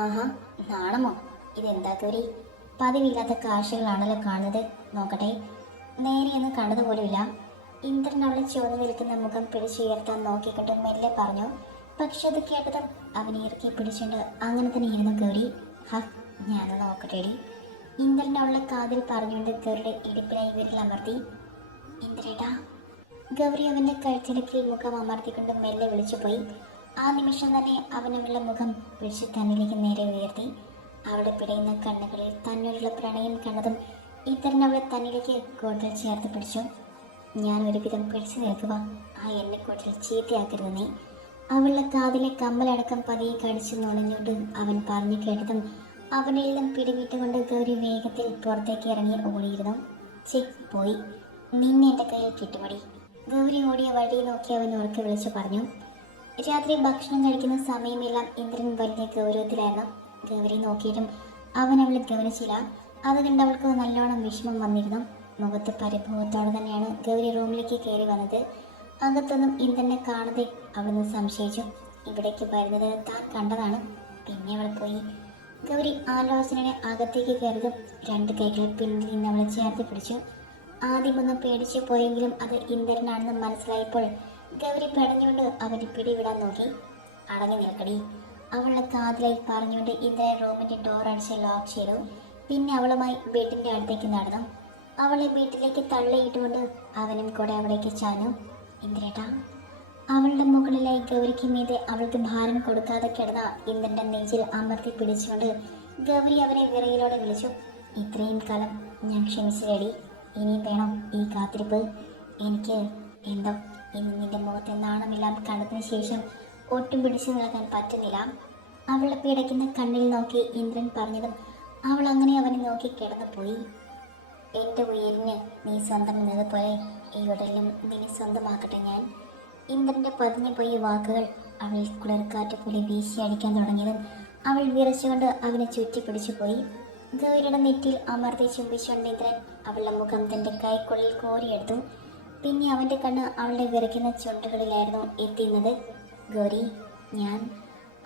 ആഹാ, നാണമോ? ഇതെന്താ ഗൗരി? പതിവില്ലാത്ത കാഴ്ചകളാണല്ലോ കാണുന്നത്. നോക്കട്ടെ. നേരെയൊന്നും കണ്ടതുപോലുമില്ല. ഇന്ദ്രൻ അവളെ ചോദ്യം നിൽക്കുന്ന മുഖം പിടിച്ചുയർത്താൻ നോക്കിക്കൊണ്ട് മെല്ലെ പറഞ്ഞു. പക്ഷെ അത് കേട്ടതും അവനെ ഇറുക്കി പിടിച്ചുകൊണ്ട് അങ്ങനെ തന്നെ ഇരുന്നു ഗൗരി. ഹ, ഞാൻ നോക്കട്ടെടി. ഇന്ദ്രൻ അവളുടെ കാതിൽ പറഞ്ഞുകൊണ്ട് ഗൗരിയുടെ ഇടുപ്പിലായി വിരൽ അമർത്തി. ഇന്ദ്രേട്ടാ. ഗൗരി അവന്റെ കഴുത്തിടുക്കിൽ മുഖം അമർത്തിക്കൊണ്ട് മെല്ലെ വിളിച്ചുപോയി. ആ നിമിഷം തന്നെ അവനുള്ള മുഖം പിടിച്ച് തന്നിലേക്ക് നേരെ ഉയർത്തി. അവളുടെ പിടയുന്ന കണ്ണുകളിൽ തന്നോടുള്ള പ്രണയം കണ്ടതും ഇന്ദ്രൻ അവളെ തന്നിലേക്ക് കൂടുതൽ ചേർത്ത് പിടിച്ചു. ഞാൻ ഒരുവിധം പിടിച്ചു നിൽക്കുക. ആ എന്നെ കൂടുതൽ ചീത്തയാക്കരുത് നീ. അവളുടെ കാതിലെ കമ്മലടക്കം പതിയെ കടിച്ചു നുണഞ്ഞുകൊണ്ട് അവൻ പറഞ്ഞു കേട്ടതും അവനിൽ നിന്നും പിടിവിട്ടുകൊണ്ട് ഗൗരി വേഗത്തിൽ പുറത്തേക്ക് ഇറങ്ങി ഓടിയിരുന്നു. പോയി, നിന്നെ എൻ്റെ കയ്യിൽ കിട്ടുമടി. ഗൗരി ഓടിയ വഴി നോക്കി അവൻ ഉറക്കെ വിളിച്ചു പറഞ്ഞു. രാത്രി ഭക്ഷണം കഴിക്കുന്ന സമയമെല്ലാം ഇന്ദ്രൻ വലിയ ഗൗരവത്തിലായിരുന്നു. ഗൗരി നോക്കിയിട്ടും അവൻ അവളെ ഗൗനിച്ചില്ല. അത് കണ്ട് അവൾക്ക് നല്ലോണം വിഷമം വന്നിരുന്നു. മുഖത്ത് പരിഭവത്തോടെ തന്നെയാണ് ഗൗരി റൂമിലേക്ക് കയറി വന്നത്. അകത്തൊന്നും ഇന്ദ്രനെ കാണാതെ അവളൊന്ന് സംശയിച്ചു. ഇവിടേക്ക് വരുന്നത് താൻ കണ്ടതാണ്. പിന്നെ അവൾ പോയി. ഗൗരി ആലോചനയുടെ അകത്തേക്ക് കയറിയതും രണ്ട് കൈകൾ പിന്നിൽ നിന്ന് അവളെ ചേർത്ത് പിടിച്ചു. ആദ്യമൊന്ന് പേടിച്ചു പോയെങ്കിലും അത് ഇന്ദ്രനാണെന്ന് മനസ്സിലായപ്പോൾ ഗൗരി പെടഞ്ഞുകൊണ്ട് അവനെ പിടിവിടാൻ നോക്കി. അടങ്ങി നിൽക്കടി, അവളുടെ കാതിലായി പറഞ്ഞുകൊണ്ട് ഇന്ദ്രൻ റൂമിന്റെ ഡോർ അടിച്ച് ലോക്ക് ചെയ്തു. പിന്നെ അവളുമായി ബെഡിന്റെ അടുത്തേക്ക് നടന്നു. അവളെ വീട്ടിലേക്ക് തള്ളിയിട്ടുകൊണ്ട് അവനും കൂടെ അവിടേക്ക് ചാഞ്ഞു. ഇന്ദ്രേട്ടാ. അവളുടെ മുകളിലായി ഗൗരിക്ക് മീതെ അവൾക്ക് ഭാരം കൊടുക്കാതെ കിടന്ന ഇന്ദ്രന്റെ നെഞ്ചിൽ അമർത്തി പിടിച്ചുകൊണ്ട് ഗൗരി അവനെ വിറയിലോടെ വിളിച്ചു. ഇത്രയും കാലം ഞാൻ ക്ഷമിച്ചിരടി. ഇനിയും വേണം ഈ കാത്തിരിപ്പ്? എനിക്ക് എന്തോ ഇന്ന് നിന്റെ മുഖത്തെ നാണമെല്ലാം കണ്ടതിന് ശേഷം ഒട്ടും പിടിച്ചു നിൽക്കാൻ പറ്റുന്നില്ല. അവളെ പിടയ്ക്കുന്ന കണ്ണിൽ നോക്കി ഇന്ദ്രൻ പറഞ്ഞതും അവൾ അങ്ങനെ അവനെ നോക്കി കിടന്നു പോയി. എൻ്റെ ഉയരിന് നീ സ്വന്തം എന്നതുപോലെ ഈ ഉടലിലും നിന്നെ സ്വന്തമാക്കട്ടെ ഞാൻ. ഇന്ദ്രൻ്റെ പതിഞ്ഞു പോയ വാക്കുകൾ അവളിൽ കുളിർക്കാറ്റ് പോലെ വീശി അടിക്കാൻ തുടങ്ങിയതും അവൾ വിറച്ചുകൊണ്ട് അവനെ ചുറ്റി പിടിച്ചു പോയി. ഗൗരിയുടെ നെറ്റിയിൽ അമർത്തി ചുംബിച്ചുകൊണ്ട് ഇന്ദ്രൻ അവളുടെ മുഖം തൻ്റെ കൈക്കുള്ളിൽ കോരിയെടുത്തു. പിന്നെ അവൻ്റെ കണ്ണ് അവളുടെ വിറയ്ക്കുന്ന ചുണ്ടുകളിലായിരുന്നു എത്തിയുന്നത്. ഗൗരി, ഞാൻ.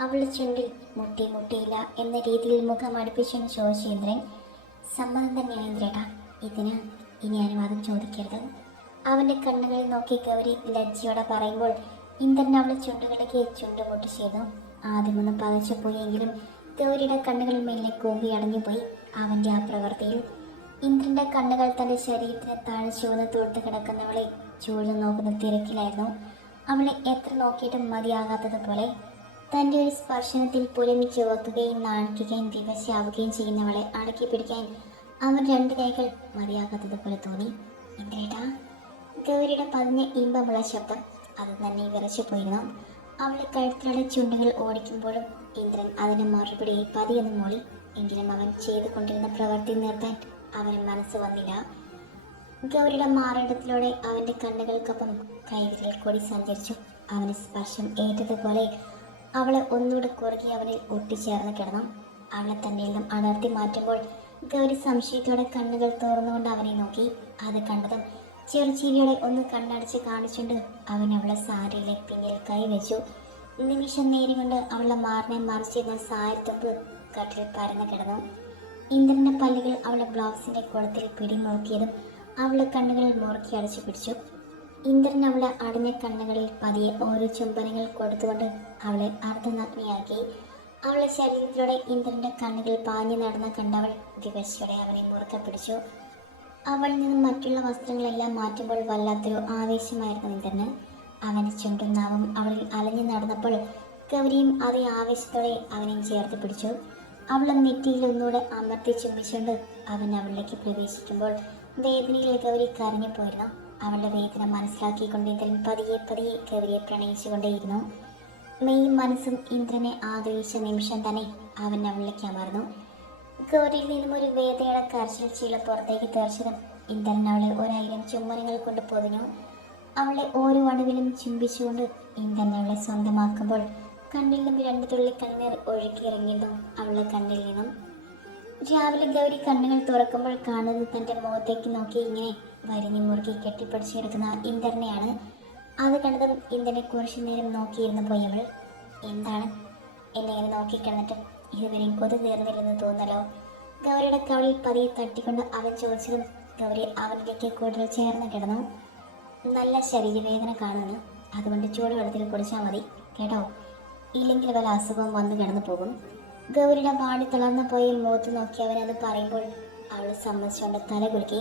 അവളുടെ ചുണ്ടിൽ മുട്ടിയില്ല എന്ന രീതിയിൽ മുഖം അടുപ്പിച്ചെന്ന് ചോദിച്ചു ഇന്ദ്രൻ. സമ്മതം തന്നെയാണ് ഇന്ദ്രേട്ടാ. ഇതിന് ഇനി അനുവാദം ചോദിക്കരുത്. അവൻ്റെ കണ്ണുകളിൽ നോക്കി ഗൗരി ലജ്ജയോടെ പറയുമ്പോൾ ഇന്ദ്രൻ അവളുടെ ചുണ്ടുകളിലേക്ക് ചുണ്ടുപൊട്ട് ചെയ്തു. ആദ്യമൊന്നും പകച്ചു പോയെങ്കിലും ഗൗരിയുടെ കണ്ണുകൾ മെല്ലെ കൂമ്പി അടഞ്ഞുപോയി. അവൻ്റെ ആ പ്രവൃത്തിയിൽ ഇന്ദ്രൻ്റെ കണ്ണുകൾ തൻ്റെ ശരീരത്തിന് താഴെ ചുവന്ന് തൊട്ട് കിടക്കുന്നവളെ ചൂഴ്ന്നു നോക്കുന്ന തിരക്കിലായിരുന്നു. അവളെ എത്ര നോക്കിയിട്ടും മതിയാകാത്തതുപോലെ തൻ്റെ ഒരു സ്പർശനത്തിൽ പോലും ചുവക്കുകയും നാണിക്കുകയും വിവശയാവുകയും ചെയ്യുന്നവളെ അടക്കി പിടിക്കാൻ അവൻ രണ്ട് കൈകൾ മതിയാകാത്തതുപോലെ തോന്നി. ഇന്ദ്രേട്ടാ. ഗൗരിയുടെ പതിഞ്ഞ ഇമ്പമുള്ള ശബ്ദം അത് തന്നെ വിറച്ചു പോയിരുന്നു. അവളെ കഴുത്തിലുള്ള ചുണ്ടുകൾ ഓടിക്കുമ്പോഴും ഇന്ദ്രൻ അതിന് മറുപടി പതിയെന്ന് മൂളി. എങ്കിലും അവൻ ചെയ്തുകൊണ്ടിരുന്ന പ്രവൃത്തി നിർത്താൻ അവന് മനസ്സ് വന്നില്ല. ഗൗരിയുടെ മാറിടത്തിലൂടെ അവൻ്റെ കണ്ണുകൾക്കൊപ്പം കൈവിരൽ കൂടി സഞ്ചരിച്ചു. അവന് സ്പർശം ഏറ്റതുപോലെ അവളെ ഒന്നുകൂടെ കുറുകി അവനിൽ ഒട്ടിച്ചേർന്ന് കിടന്നു. അവളെ തന്നിൽ നിന്നും അടർത്തി മാറ്റുമ്പോൾ ഗൗരി സംശയത്തോടെ കണ്ണുകൾ തുറന്നുകൊണ്ട് അവനെ നോക്കി. അത് കണ്ടതും ചെറുചീരിയോടെ ഒന്ന് കണ്ണടച്ച് കാണിച്ചുകൊണ്ട് അവൻ അവളെ സാരിയിലെ പിന്നിൽ കൈവച്ചു. നിമിഷം നേരം കൊണ്ട് അവളുടെ മാറിനെ മറിച്ചിരുന്ന സാരിത്തുമ്പ് കട്ടിൽ പരന്നു കിടന്നു. ഇന്ദ്രന്റെ പല്ലുകൾ അവളുടെ ബ്ലൗസിന്റെ കുളത്തിൽ പിടിമുറുക്കിയതും അവളുടെ കണ്ണുകളിൽ മുറുക്കി അടച്ചു പിടിച്ചു. ഇന്ദ്രൻ അവളെ അടഞ്ഞ കണ്ണുകളിൽ പതിയെ ഓരോ ചുംബനങ്ങൾ കൊടുത്തുകൊണ്ട് അവളെ അർദ്ധനഗ്നയാക്കി. അവളുടെ ശരീരത്തിലൂടെ ഇന്ദ്രന്റെ കണ്ണുകൾ പാഞ്ഞു നടന്ന കണ്ടവൾ വിവശയോടെ അവനെ മുറുക്കെ പിടിച്ചു. അവളിൽ നിന്നും മറ്റുള്ള വസ്ത്രങ്ങളെല്ലാം മാറ്റുമ്പോൾ വല്ലാത്തൊരു ആവേശമായിരുന്നു ഇന്ദ്രന്. അവൻ്റെ ചുണ്ടും നാവും അവളിൽ അലഞ്ഞു നടന്നപ്പോൾ ഗൗരിയും അതേ ആവേശത്തോടെ അവനെ ചേർത്ത് പിടിച്ചു. അവളെ നെറ്റിയിൽ ഒന്നുകൂടെ അമർത്തി ചുംബിച്ചുകൊണ്ട് അവൻ അവളിലേക്ക് പ്രവേശിക്കുമ്പോൾ വേദനയിൽ ഗൗരി കരഞ്ഞു പോയിരുന്നു. അവളുടെ വേദന മനസ്സിലാക്കിക്കൊണ്ട് ഇന്ദ്രൻ പതിയെ ഗൗരിയെ പ്രണയിച്ചുകൊണ്ടേയിരുന്നു. മെയ്യും മനസ്സും ഇന്ദ്രനെ ആഗ്രഹിച്ച നിമിഷം തന്നെ അവൻ അവളിലേക്ക് അമർന്നു. ഗൗരിയിൽ നിന്നും ഒരു വേദനയുടെ കരച്ചിൽ ചീള പുറത്തേക്ക് തെറിച്ചതും ഇന്ദ്രൻ അവളെ 1000 ചുംബനങ്ങൾ കൊണ്ട് പൊതിഞ്ഞു. അവളെ ഓരോ അണുവിലും ചുംബിച്ചുകൊണ്ട് ഇന്ദ്രൻ അവളെ സ്വന്തമാക്കുമ്പോൾ കണ്ണിൽ നിന്നും 2 തുള്ളി കണ്ണീർ ഒഴുകിയിറങ്ങിയതും അവളുടെ കണ്ണിൽ നിന്നും. രാവിലെ ഗൗരി കണ്ണുകൾ തുറക്കുമ്പോൾ കാണുന്നത് തൻ്റെ മുഖത്തേക്ക് നോക്കി ഇങ്ങനെ വരിഞ്ഞു മുറുക്കി കെട്ടിപ്പിടിച്ചു കിടക്കുന്ന ഇന്ദ്രനെയാണ്. അത് കണ്ടതും ഇന്ദ്രനെ കുറച്ചു നേരം നോക്കിയിരുന്നു പോയി അവൾ. എന്താണ് എന്നെ ഇങ്ങനെ നോക്കിക്കിടന്നിട്ട്? ഇതുവരെയും കൊതു തീർന്നില്ലെന്ന് തോന്നലോ. ഗൗരിയുടെ കവളിൽ പതിയെ തട്ടിക്കൊണ്ട് അവൻ ചോദിച്ചതും ഗൗരി അവനിലേക്ക് കൂടുതൽ ചേർന്ന് കിടന്നു. നല്ല ശരീരവേദന കാണുന്നു, അതുകൊണ്ട് ചൂടുവെള്ളത്തിൽ കുടിച്ചാൽ മതി കേട്ടോ, ഇല്ലെങ്കിൽ വല്ല അസുഖവും വന്ന് കിടന്നു പോകും. ഗൗരിയുടെ വാടി തളർന്നു പോയി മുഖത്ത് നോക്കി അവനത് പറയുമ്പോൾ അവൾ സമ്മതിച്ചുകൊണ്ട് തല കുലുക്കി.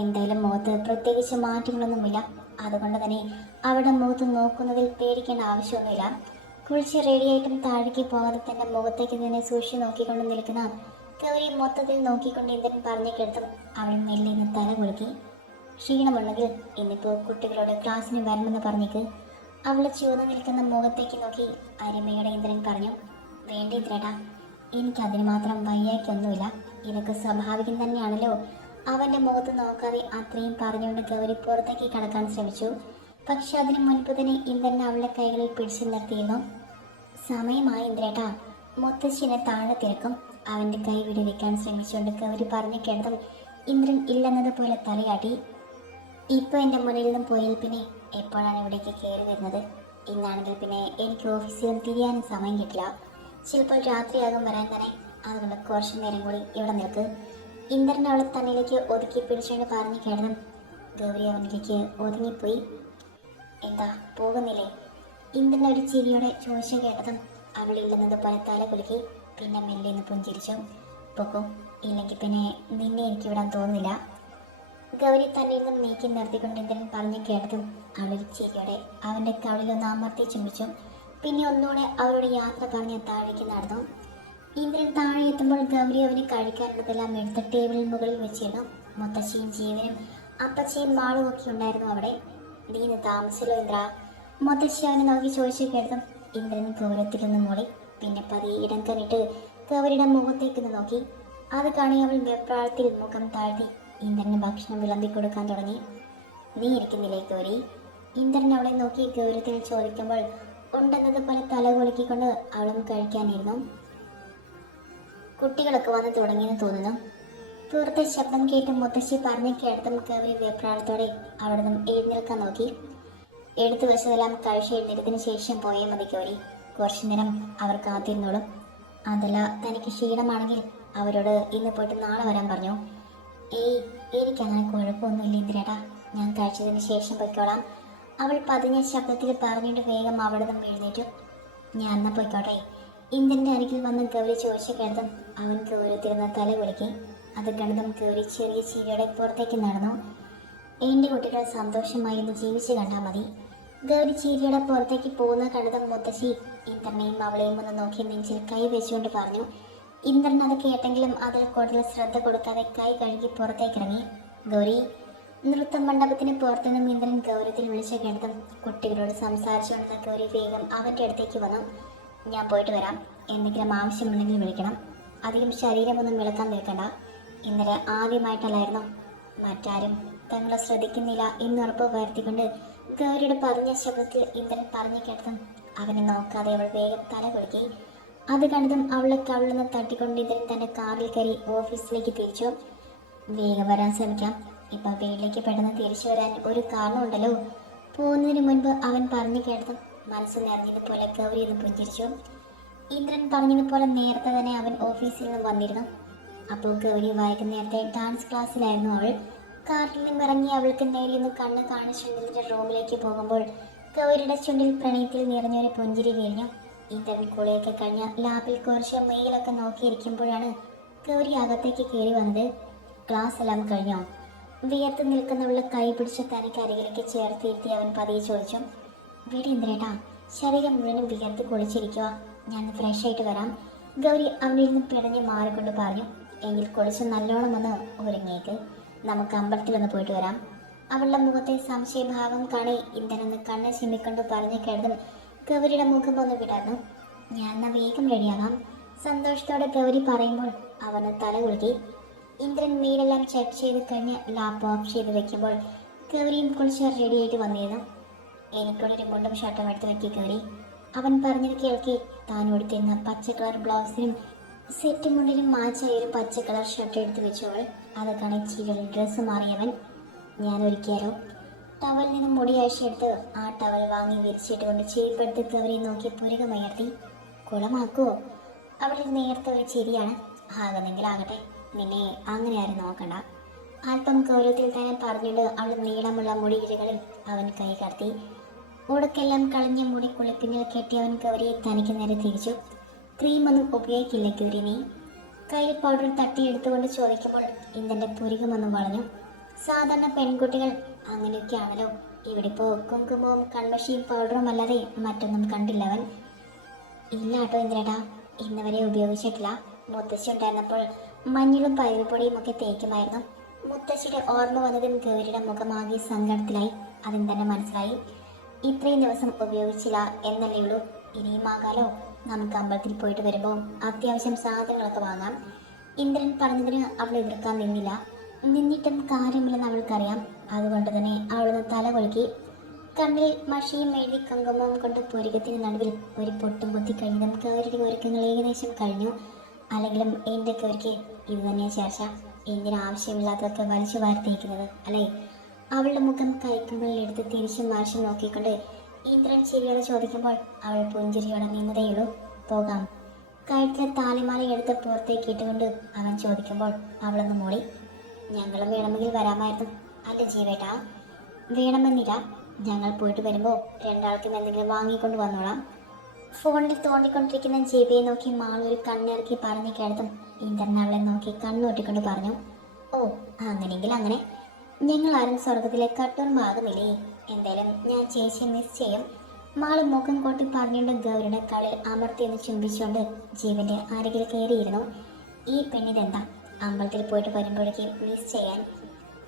എന്തായാലും മുഖത്ത് പ്രത്യേകിച്ച് മാറ്റങ്ങളൊന്നുമില്ല, അതുകൊണ്ട് തന്നെ അവിടെ മുഖത്ത് നോക്കുന്നതിൽ പേടിക്കേണ്ട ആവശ്യമൊന്നുമില്ല. കുളിച്ച് റെഡിയായിട്ടും താഴേക്ക് പോകാതെ തന്നെ മുഖത്തേക്ക് തന്നെ സൂക്ഷിച്ച് നോക്കിക്കൊണ്ട് നിൽക്കുന്ന ഗൗരി മൊത്തത്തിൽ നോക്കിക്കൊണ്ട് ഇന്ദ്രൻ പറഞ്ഞു കേട്ടും അവൾ മെല്ലെ നിന്ന് തല കുലുക്കി. ക്ഷീണമുണ്ടെങ്കിൽ ഇന്നിപ്പോൾ കുട്ടികളോട് ക്ലാസ്സിന് വരണമെന്ന് പറഞ്ഞേക്ക്. അവൾ ചുവന്നു നിൽക്കുന്ന മുഖത്തേക്ക് നോക്കി അരിമയുടെ ഇന്ദ്രൻ പറഞ്ഞു. വേണ്ട ഇന്ദ്രേട്ടാ, എനിക്കതിന് മാത്രം വയ്യാക്കൊന്നുമില്ല, ഇതൊക്കെ സ്വാഭാവികം തന്നെയാണല്ലോ. അവൻ്റെ മുഖത്ത് നോക്കാതെ അത്രയും പറഞ്ഞുകൊണ്ട് ഗൗരി പുറത്തേക്ക് കടക്കാൻ ശ്രമിച്ചു. പക്ഷെ അതിനു മുൻപ് തന്നെ ഇന്ദ്രൻ അവളുടെ കൈകളിൽ പിടിച്ചു നിർത്തിയിരുന്നു. സമയമായി ഇന്ദ്രേട്ടാ, മുത്തശ്ശിനെ താഴെ തിരക്കും. അവൻ്റെ കൈ വിടുവിക്കാൻ ശ്രമിച്ചുകൊണ്ട് ഗൗരി പറഞ്ഞു കേട്ടതും ഇന്ദ്രൻ ഇല്ലെന്നതുപോലെ തലയാട്ടി. ഇപ്പോൾ എൻ്റെ മുന്നിൽ നിന്നും പോയാൽ പിന്നെ എപ്പോഴാണ് ഇവിടേക്ക് കയറി വരുന്നത്? ഇന്നാണെങ്കിൽ പിന്നെ എനിക്ക് ഓഫീസിലും തിരിയാനും സമയം കിട്ടില്ല, ചിലപ്പോൾ രാത്രിയാകും വരാൻ തന്നെ, അതുകൊണ്ട് കുറച്ചു നേരം കൂടി ഇവിടെ നിൽക്ക്. ഇന്ദ്രൻ അവളെ തന്നിലേക്ക് ഒതുക്കി പിടിച്ചുകൊണ്ട് പറഞ്ഞു കേട്ടതും ഗൗരി അവനിലേക്ക് ഒതുങ്ങിപ്പോയി. എന്താ പോകുന്നില്ലേ? ഇന്ദ്രൻ ഒരു ചിരിയോടെ ചോദിച്ചു കേട്ടതും അവൾ ഇല്ലെന്നതുപോലെ തല കുലുക്കി. പിന്നെ മെല്ലിന്ന് പുഞ്ചിരിച്ചു. പൊക്കും, ഇല്ലെങ്കിൽ പിന്നെ നിന്നെ എനിക്ക് വിടാൻ തോന്നുന്നില്ല. ഗൗരി തന്നെ നിന്നും നീക്കി നിർത്തിക്കൊണ്ട് ഇന്ദ്രൻ പറഞ്ഞു കേട്ടതും അവളൊരു ചിരിയോടെ അവൻ്റെ കവിളിലൊന്ന് അമർത്തി ചുംബിച്ചു. പിന്നെ ഒന്നുകൂടെ അവരോട് യാത്ര പറഞ്ഞ് താഴേക്ക് നടന്നു. ഇന്ദ്രൻ താഴെ എത്തുമ്പോൾ ഗൗരി അവന് കഴിക്കാനുള്ളതെല്ലാം എടുത്ത് ടേബിളിന് മുകളിൽ വെച്ചിരുന്നു. മുത്തശ്ശിയും ജീവനും അപ്പച്ചയും മാളും ഒക്കെ ഉണ്ടായിരുന്നു അവിടെ. നീ ഇന്ന് താമസിച്ചല്ലോ ഇന്ദ്ര? മുത്തശ്ശി അവനെ നോക്കി ചോദിച്ചു കേട്ടതും ഇന്ദ്രൻ ഗൗരവത്തിലൊന്ന് മൂളി. പിന്നെ പതിയെ ഇടം കണ്ടിട്ട് ഗൗരിയുടെ മുഖത്തേക്കൊന്ന് നോക്കി. അത് കാണി അവൾ വെപ്രാളത്തിൽ മുഖം താഴ്ത്തി ഇന്ദ്രന് ഭക്ഷണം വിളമ്പി കൊടുക്കാൻ തുടങ്ങി. നീ ഇരിക്കുന്നില്ലേ ഗൗരി? ഇന്ദ്രൻ അവളെ നോക്കി ഗൗരവത്തിൽ ചോദിക്കുമ്പോൾ ഉണ്ടെന്നതുപോലെ തല കുലുക്കിക്കൊണ്ട് അവളും കഴിക്കാനിരുന്നു. കുട്ടികളൊക്കെ വന്ന് തുടങ്ങിയെന്ന് തോന്നുന്നു. പുറത്തെ ശബ്ദം കേട്ട് മുത്തശ്ശി പറഞ്ഞു കേട്ടതും ഗൗരി വെപ്രാളത്തോടെ അവിടെ നിന്നും എഴുന്നേൽക്കാൻ നോക്കി. എടുത്തു വെച്ചതെല്ലാം കഴിച്ച് എഴുന്നേറ്റതിന് ശേഷം പോയാൽ മതി ഗൗരി, കുറച്ചു നേരം അവർ കാത്തിരുന്നോളും. അതല്ല, തനിക്ക് ക്ഷീണമാണെങ്കിൽ അവരോട് ഇന്ന് പോയിട്ട് നാളെ വരാൻ പറഞ്ഞു. ഏയ്, എനിക്കങ്ങനെ കുഴപ്പമൊന്നുമില്ല ഇന്ദ്രേട്ടാ, ഞാൻ കഴിച്ചതിന് ശേഷം പൊയ്ക്കോളാം. അവൾ പതിഞ്ഞ ശബ്ദത്തിൽ പറഞ്ഞിട്ട് വേഗം അവിടെ നിന്നും എഴുന്നേറ്റു. ഞാൻ എന്നാൽ പൊയ്ക്കോട്ടെ? ഇന്ദ്രൻ്റെ അരികിൽ വന്ന് ഗൗരി ചോദിച്ചു കേട്ടതും അവൻ ഗൗരവത്തിരുന്ന തല കുലുക്കി. അത് കണ്ടതും ഗൗരി ചെറിയ ചിരിയോടെ പുറത്തേക്ക് നടന്നു. എൻ്റെ കുട്ടികൾ സന്തോഷമായി ഇന്ന് ജീവിച്ച് കണ്ടാൽ മതി. ഗൗരി ചിരിയോടെ പുറത്തേക്ക് പോകുന്ന കണ്ടതും മുത്തശ്ശി ഇന്ദ്രനെയും അവളെയും ഒന്ന് നോക്കി നെഞ്ചിൽ കൈ വെച്ചുകൊണ്ട് പറഞ്ഞു. ഇന്ദ്രൻ അത് കേട്ടെങ്കിലും അതിൽ കൂടുതൽ ശ്രദ്ധ കൊടുക്കാതെ കൈ കഴുകി പുറത്തേക്കിറങ്ങി. ഗൗരി, നൃത്ത മണ്ഡപത്തിന് പുറത്തുനിന്നും ഇന്ദ്രൻ ഗൗരവത്തിൽ വിളിച്ച കേട്ടതും കുട്ടികളോട് സംസാരിച്ചുകൊണ്ടിരുന്ന ഗൗരി വേഗം അവൻ്റെ അടുത്തേക്ക് വന്നു. ഞാൻ പോയിട്ട് വരാം, എന്തെങ്കിലും ആവശ്യമുണ്ടെങ്കിൽ വിളിക്കണം. അധികം ശരീരമൊന്നും വിളക്കാൻ നിൽക്കണ്ട. ഇന്നലെ ആദ്യമായിട്ടല്ലായിരുന്നു മറ്റാരും തങ്ങളെ ശ്രദ്ധിക്കുന്നില്ല എന്നുറപ്പ് വരുത്തിക്കൊണ്ട് ഗൗരിയുടെ പറഞ്ഞ ശബ്ദത്തിൽ ഇന്ദ്രൻ പറഞ്ഞു കേട്ടതും അവനെ നോക്കാതെ അവൾ വേഗം തല കുലുക്കി. അത് കണ്ടതും അവളെ കവിളിൽ നിന്ന് തട്ടിക്കൊണ്ട് ഇന്ദ്രൻ തൻ്റെ കാറിൽ കയറി ഓഫീസിലേക്ക് തിരിച്ചു. വേഗം വരാൻ ശ്രമിക്കാം, ഇപ്പം വീട്ടിലേക്ക് പെട്ടെന്ന് തിരിച്ചു വരാൻ ഒരു കാരണമുണ്ടല്ലോ. പോകുന്നതിന് മുൻപ് അവൻ പറഞ്ഞു കേട്ടതും മനസ്സ് നിറഞ്ഞതുപോലെ ഗൗരി എന്ന് പുഞ്ചിരിച്ചു. ഇന്ദ്രൻ പറഞ്ഞതുപോലെ നേരത്തെ തന്നെ അവൻ ഓഫീസിൽ നിന്ന് വന്നിരുന്നു. അപ്പോൾ ഗൗരി വൈകുന്നേരത്തെ ഡാൻസ് ക്ലാസ്സിലായിരുന്നു അവൾ. കാറിൽ നിന്നും ഇറങ്ങി അവൾക്ക് നേരെയൊന്ന് കണ്ണ് കാണിച്ചുകൊണ്ടിരുന്ന റൂമിലേക്ക് പോകുമ്പോൾ ഗൗരിയുടെ ചുണ്ടിൽ പ്രണയത്തിൽ നിറഞ്ഞൊരു പുഞ്ചിരി വീഴ്ന്നു. ഇന്ദ്രൻ കുളിയൊക്കെ കഴിഞ്ഞ ലാബിൽ കുറച്ച് മെയിലൊക്കെ നോക്കിയിരിക്കുമ്പോഴാണ് ഗൗരി അകത്തേക്ക് കയറി വന്നത്. ക്ലാസ് എല്ലാം കഴിഞ്ഞോ? വിയർത്ത് നിൽക്കുന്നവളെ കൈ പിടിച്ച് തനിക്ക് അരികിലേക്ക് ചേർത്തിരുത്തി അവൻ പതിയെ ചോദിച്ചു. വീട് ഇന്ദ്രേട്ടാ, ശരീരം മുഴുവനും വിയർത്ത് കുളിച്ചിരിക്കുക, ഞാൻ ഫ്രഷ് ആയിട്ട് വരാം. ഗൗരി അവനിൽ നിന്ന് പിടഞ്ഞ് മാറിക്കൊണ്ട് പറഞ്ഞു. എങ്കിൽ കുളിച്ച് നല്ലോണം ഒന്ന് ഒരുങ്ങിയേക്ക്, നമുക്ക് അമ്പലത്തിലൊന്ന് പോയിട്ട് വരാം. അവളുടെ മുഖത്തെ സംശയഭാവം കാണി ഇന്ദ്രനെന്ന് കണ്ണ് ചിമ്മിക്കൊണ്ട് പറഞ്ഞു കേട്ടതും ഗൗരിയുടെ മുഖം ഒന്ന് വിടർന്നു. ഞാൻ എന്നാൽ വേഗം റെഡിയാകാം. സന്തോഷത്തോടെ ഗൗരി പറയുമ്പോൾ അവന് തല കുലുക്കി. ഇന്ദ്രൻ മീനെല്ലാം ചെക്ക് ചെയ്ത് കഴിഞ്ഞ് ലാപ്പ് ഓഫ് ചെയ്ത് വെക്കുമ്പോൾ ഗൗരിയും കുളിച്ച് റെഡിയായിട്ട് വന്നിരുന്നു. എനിക്കൊരു മുണ്ടും ഷർട്ടും എടുത്ത് വെക്കി ഗൗരി, അവൻ പറഞ്ഞത് കേൾക്കി താൻ ഉടുത്തിരുന്ന പച്ച കളർ ബ്ലൗസിനും സെറ്റ് മുണ്ടിനും മാച്ചായ ഒരു പച്ച കളർ ഷർട്ട് എടുത്ത് വെച്ചവൾ. അത് കണച്ചിരിൽ ഡ്രസ്സ് മാറിയവൻ. ഞാൻ ഒരുക്കിയാലോ? ടവലിൽ നിന്നും മുടി അഴിച്ചെടുത്ത് ആ ടവൽ വാങ്ങി വിരിച്ചിട്ട് കൊണ്ട് ചെരുപ്പെടുത്ത് ഗൗരി നോക്കി പുരുകമയർത്തി. കുളമാക്കുമോ? അവളിൽ നേരത്തെ ഒരു ചിരിയാണ്. ആകുന്നെങ്കിൽ ആകട്ടെ, നിന്നെ അങ്ങനെ ആരും നോക്കണ്ട. അല്പം ഗൗരവത്തിൽ തന്നെ പറഞ്ഞിട്ട് അവൾ നീളമുള്ള മുടിയിഴകളിൽ അവൻ കൈ കടത്തി. ഉടക്കെല്ലാം കളഞ്ഞ മുടി കുളിപ്പിന്നിൽ കെട്ടി അവൻ ഗൗരിയെ തനിക്ക് നേരെ തിരിച്ചു. ക്രീമൊന്നും ഉപയോഗിക്കില്ല ഗൗരി നീ? കയ്യിൽ പൗഡർ തട്ടിയെടുത്തുകൊണ്ട് ചോദിക്കുമ്പോൾ ഇന്ദ്രന്റെ പുരികമൊന്നും വളഞ്ഞു. സാധാരണ പെൺകുട്ടികൾ അങ്ങനെയൊക്കെയാണല്ലോ. ഇവിടെ ഇപ്പോൾ കുങ്കുമവും കൺമഷിയും പൗഡറും അല്ലാതെ മറ്റൊന്നും കണ്ടില്ല അവൻ. ഇല്ല കേട്ടോ ഇന്ദ്രേട്ടാ, ഇന്ന് വരെ ഉപയോഗിച്ചിട്ടില്ല. മുത്തശ്ശി ഉണ്ടായിരുന്നപ്പോൾ മഞ്ഞളും പയറുപൊടിയും ഒക്കെ തേക്കുമായിരുന്നു. മുത്തശ്ശിയുടെ ഓർമ്മ വന്നതും ഗൗരിയുടെ മുഖമാകെ സങ്കടത്തിലായി. അതിന് തന്നെ മനസ്സിലായി ഇത്രയും ദിവസം ഉപയോഗിച്ചില്ല എന്നല്ലേ ഉള്ളൂ. ഇനിയും ആകാലോ. നമുക്ക് അമ്പലത്തിൽ പോയിട്ട് വരുമ്പോൾ അത്യാവശ്യം സാധനങ്ങളൊക്കെ വാങ്ങാം. ഇന്ദ്രൻ പറഞ്ഞതിന് അവൾ എതിർക്കാൻ നിന്നിട്ടും കാര്യമില്ലെന്ന് അവൾക്കറിയാം. അതുകൊണ്ട് തന്നെ അവളൊന്ന് തല കൊളുക്കി. കണ്ണിൽ മഷിയും എഴുതി കുങ്കുമവും കൊണ്ട് പുരികത്തിന് നടുവിൽ ഒരു പൊട്ടും പൊത്തി കഴിഞ്ഞതും ഗൗരിയുടെ ഒരുക്കങ്ങൾ ഏകദേശം കഴിഞ്ഞു. അല്ലെങ്കിലും എൻ്റെ ഗൗരിക്ക് ഇത് തന്നെ ചേർച്ച. എന്തിനാവശ്യമില്ലാത്തതൊക്കെ വലിച്ചു വാർത്തേക്കുന്നത് അല്ലേ? അവളുടെ മുഖം കൈക്കുമ്പിളിലെടുത്ത് തിരിച്ചും മറിച്ചും നോക്കിക്കൊണ്ട് ഇന്ദ്രൻ ചിരിയോടെ ചോദിക്കുമ്പോൾ അവൾ പുഞ്ചിരിയോടെ നിന്നതേയുള്ളൂ. പോകാം. കഴുത്തിലെ താലിമാല എടുത്ത് പുറത്തേക്ക് ഇട്ടുകൊണ്ട് അവൻ ചോദിക്കുമ്പോൾ അവളൊന്ന് മൂളി. ഞങ്ങളും വേണമെങ്കിൽ വരാമായിരുന്നു. അല്ല ജീവേട്ടാ? വേണമെന്നില്ല. ഞങ്ങൾ പോയിട്ട് വരുമ്പോൾ രണ്ടാൾക്കും എന്തെങ്കിലും വാങ്ങിക്കൊണ്ട് വന്നോളാം. ഫോണിൽ തോണ്ടിക്കൊണ്ടിരിക്കുന്ന ജെബിയെ നോക്കി മാളൊരു കണ്ണിറക്കി പറഞ്ഞു കേട്ടതും ഇന്ദ്രൻ അവളെ നോക്കി കണ്ണൂട്ടിക്കൊണ്ട് പറഞ്ഞു, ഓ അങ്ങനെയെങ്കിൽ അങ്ങനെ. ഞങ്ങൾ ആരും സ്വർഗത്തിലെ കട്ടുറുമ്പാകുന്നില്ലേ? എന്തായാലും ഞാൻ ചേച്ചിയെ മിസ് ചെയ്യും. മാള് മുഖം കൊട്ടി പറഞ്ഞുകൊണ്ട് ഗൗരിയുടെ കളിൽ അമർത്തിയെന്ന് ചുംബിച്ചുകൊണ്ട് ജീവന്റെ അരികിൽ കയറിയിരുന്നു. ഈ പെണ്ണിതെന്താ അമ്പലത്തിൽ പോയിട്ട് വരുമ്പോഴേക്ക് മിസ് ചെയ്യാൻ?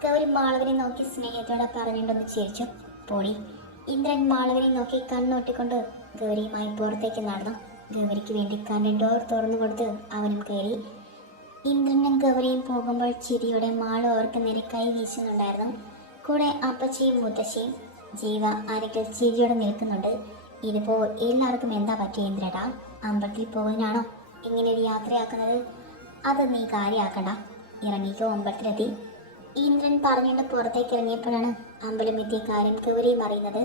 ഗൗരി മാളവിനെ നോക്കി സ്നേഹത്തോടെ പറഞ്ഞുകൊണ്ടൊന്ന് ചിരിച്ചു. പോടി. ഇന്ദ്രൻ മാളവിനെ നോക്കി കണ്ണൊട്ടിക്കൊണ്ട് ഗൗരിയുമായി പുറത്തേക്ക് നടന്നു. ഗൗരിക്ക് വേണ്ടി കണ്ണ് ഡോർ തുറന്നു കൊടുത്ത് അവനും കയറി. ഇന്ദ്രനും ഗൗരിയും പോകുമ്പോൾ ചിരിയോടെ മാള് അവർക്ക് നേരെ കൈ വീശുന്നുണ്ടായിരുന്നു. കൂടെ അപ്പച്ചിയും മുത്തശ്ശിയും. ജീവ അരികിൽ ചിരിയോടെ നിൽക്കുന്നുണ്ട്. ഇതിപ്പോ എല്ലാവർക്കും എന്താ പറ്റിയ ഇന്ദ്രടാ? അമ്പലത്തിൽ പോകുന്നതിനാണോ ഇങ്ങനെ ഒരു യാത്രയാക്കുന്നത്? അത് നീ കാര്യമാക്കണ്ട. ഇറങ്ങിക്കോ, അമ്പലത്തിലെത്തി. ഇന്ദ്രൻ പറഞ്ഞുകൊണ്ട് പുറത്തേക്ക് ഇറങ്ങിയപ്പോഴാണ് അമ്പലം എത്തിയ കാര്യം ഗൗരിയും അറിയുന്നത്.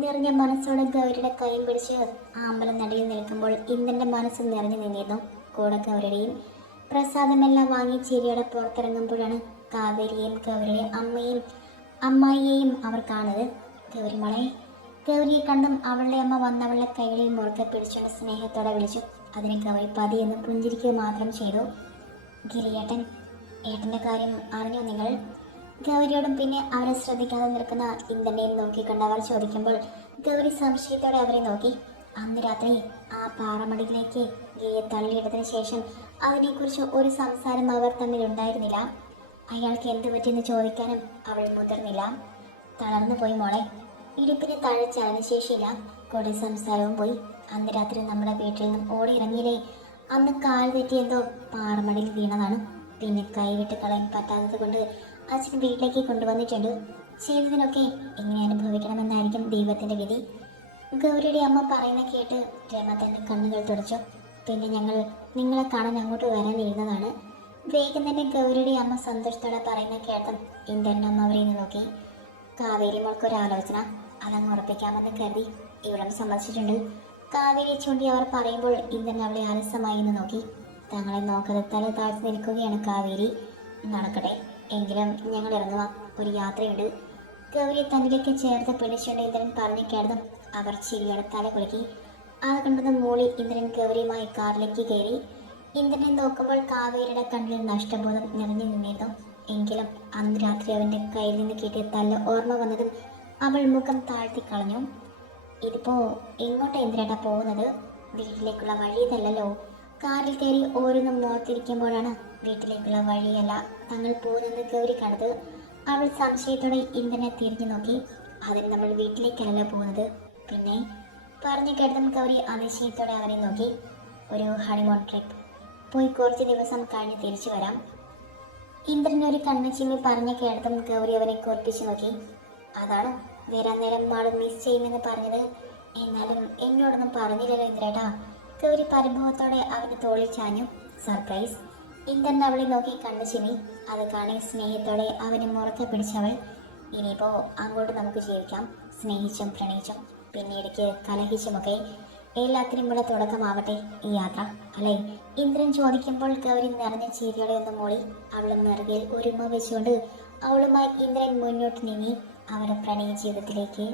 നിറഞ്ഞ മനസ്സോടെ ഗൗരിയുടെ കൈയും പിടിച്ച് ആ അമ്പലം നടുവിൽ നിൽക്കുമ്പോൾ ഇന്ദ്രന്റെ മനസ്സ് നിറഞ്ഞു നിന്നിരുന്നു. കൂടെ ഗൗരിയുടെയും. പ്രസാദമെല്ലാം വാങ്ങി ചിരിയോടെ പുറത്തിറങ്ങുമ്പോഴാണ് കാവേരിയെയും ഗൗരിയുടെ അമ്മയും അമ്മായിയെയും അവർ കാണുന്നത്. ഗൗരി മോളെ. ഗൗരിയെ കണ്ടും അവളുടെ അമ്മ വന്നവളുടെ കൈകളിൽ മുറുക്കെ പിടിച്ചുകൊണ്ട് സ്നേഹത്തോടെ വിളിച്ചു. അതിന് ഗൗരി പതിയെന്ന് പുഞ്ചിരിക്കുക മാത്രം ചെയ്തു. ഗിരിയേട്ടൻ, ഏട്ടൻ്റെ കാര്യം അറിഞ്ഞോ നിങ്ങൾ? ഗൗരിയോടും പിന്നെ അവരെ ശ്രദ്ധിക്കാതെ നിൽക്കുന്ന ഇന്ദ്രനെയും നോക്കിക്കണ്ട് അവർ ചോദിക്കുമ്പോൾ ഗൗരി സംശയത്തോടെ അവരെ നോക്കി. അന്ന് രാത്രി ആ പാറമടിയിലേക്ക് ഗിരിയെ തള്ളിയിട്ടതിന് ശേഷം അതിനെക്കുറിച്ച് ഒരു സംസാരം അവർ തമ്മിൽ ഉണ്ടായിരുന്നില്ല. അയാൾക്ക് എന്തു പറ്റിയെന്ന് ചോദിക്കാനും അവൾ മുതിർന്നില്ല. തളർന്നു പോയി മോളെ. ഇടുപ്പിന് താഴെ ചലനശേഷിയില്ല. കൂടെ സംസാരവും പോയി. അന്ന് രാത്രി നമ്മുടെ വീട്ടിൽ നിന്നും ഓടി ഇറങ്ങിയില്ലേ? അന്ന് കാൽ തെറ്റിയെന്തോ പാറമടിയിൽ വീണതാണ്. പിന്നെ കൈവിട്ട് കളയാൻ പറ്റാത്തത് കൊണ്ട് അച്ഛൻ വീട്ടിലേക്ക് കൊണ്ടുവന്നിട്ടുണ്ട്. ചെയ്തതിനൊക്കെ എങ്ങനെ അനുഭവിക്കണമെന്നായിരിക്കും ദൈവത്തിൻ്റെ വിധി. ഗൗരിയുടെ അമ്മ പറയുന്ന കേട്ട് രമ തന്റെ കണ്ണുകൾ തുടച്ചു. പിന്നെ ഞങ്ങൾ നിങ്ങളെ കാണാൻ അങ്ങോട്ട് വരാനിരുന്നതാണ്. വേഗം തന്നെ ഗൗരിയുടെ അമ്മ സന്തോഷത്തോടെ പറയുന്ന കേട്ടും ഇന്ദ്രൻ്റെ അമ്മ അവരെ നോക്കി. കാവേരി മോൾക്കൊരാലോചന, അതങ്ങ് ഉറപ്പിക്കാമെന്ന് കരുതി ഇവിടം സമ്മതിച്ചിട്ടുണ്ട്. കാവേരി ചൂണ്ടി അവർ പറയുമ്പോൾ ഇന്ദ്രൻ അവളെ അലസമായി എന്ന് നോക്കി. തങ്ങളെ നോക്കാതെ തല താഴ്ത്തി നിൽക്കുകയാണ് കാവേരി. നടക്കട്ടെ, എങ്കിലും ഞങ്ങൾ ഇറങ്ങുക, ഒരു യാത്രയുണ്ട്. ഗൗരിയെ തന്നിലേക്ക് ചേർത്ത് പിടിച്ചുകൊണ്ട് ഇന്ദ്രൻ പറഞ്ഞു കേട്ടതും അവർ ചിരിയോടെ തല കുലുക്കി. അത് കണ്ടത് മൂളി ഇന്ദ്രൻ ഗൗരിയുമായി കാറിലേക്ക് കയറി. ഇന്ദ്രനെ നോക്കുമ്പോൾ കാവേരിയുടെ കണ്ണിൽ നഷ്ടബോധം നിറഞ്ഞു നിന്നിരുന്നു. എങ്കിലും അന്ന് രാത്രി അവൻ്റെ കയ്യിൽ നിന്ന് കിട്ടിയ തല്ല് ഓർമ്മ വന്നതും അവൾ മുഖം താഴ്ത്തി കളഞ്ഞു. ഇതിപ്പോ എങ്ങോട്ടാ ഇന്ദ്രേട്ടാ പോകുന്നത്? വീട്ടിലേക്കുള്ള വഴി ഇതല്ലല്ലോ. കാറിൽ കയറി ഓരോന്നും ഓർത്തിരിക്കുമ്പോഴാണ് വീട്ടിലേക്കുള്ള വഴിയല്ല തങ്ങൾ പോകുന്നത് ഗൗരി കണ്ടത്. അവൾ സംശയത്തോടെ ഇന്ദ്രനെ തിരിഞ്ഞു നോക്കി. അതിന് നമ്മൾ വീട്ടിലേക്കല്ല പോകുന്നത്, പിന്നെ? പറഞ്ഞു കേട്ടതും ഗൗരി അതിശയത്തോടെ അവനെ നോക്കി. ഒരു ഹണിമൂൺ ട്രിപ്പ് പോയി കുറച്ച് ദിവസം കഴിഞ്ഞ് തിരിച്ചു വരാം. ഇന്ദ്രൻ ഒരു കണ്ണു ചിമ്മി പറഞ്ഞു കേട്ടതും ഗൗരി അവനെ കുറിപ്പിച്ചു നോക്കി. അതാണ് വരാൻ നേരം മാള് മിസ് ചെയ്യുമെന്ന് പറഞ്ഞത്. എന്നാലും എന്നോടൊന്നും പറഞ്ഞില്ലല്ലോ ഇന്ദ്രേട്ടാ. ഗൗരി പരിഭവത്തോടെ അവന് തോളിൽ ചാഞ്ഞു. സർപ്രൈസ്. ഇന്ദ്രൻ അവളെ നോക്കി കണ്ണു ചിമ്മി. അത് കാണി സ്നേഹത്തോടെ അവനെ മുറക്കെ പിടിച്ചവൾ. ഇനിയിപ്പോൾ അങ്ങോട്ട് നമുക്ക് ജീവിക്കാം, സ്നേഹിച്ചും പ്രണയിച്ചും പിന്നീടേക്ക് കലഹിച്ചുമൊക്കെ. എല്ലാത്തിനുമുള്ള തുടക്കമാവട്ടെ ഈ യാത്ര, അല്ലേ? ഇന്ദ്രൻ ചോദിക്കുമ്പോൾ ഗൗരി നിറഞ്ഞ ചിരിയോടെ ഒന്ന് മൂളി. അവളും നെറുകയിൽ ഒരുമ വെച്ചുകൊണ്ട് അവളുമായി ഇന്ദ്രൻ മുന്നോട്ട് നീങ്ങി അവരുടെ പ്രണയ ജീവിതത്തിലേക്ക്.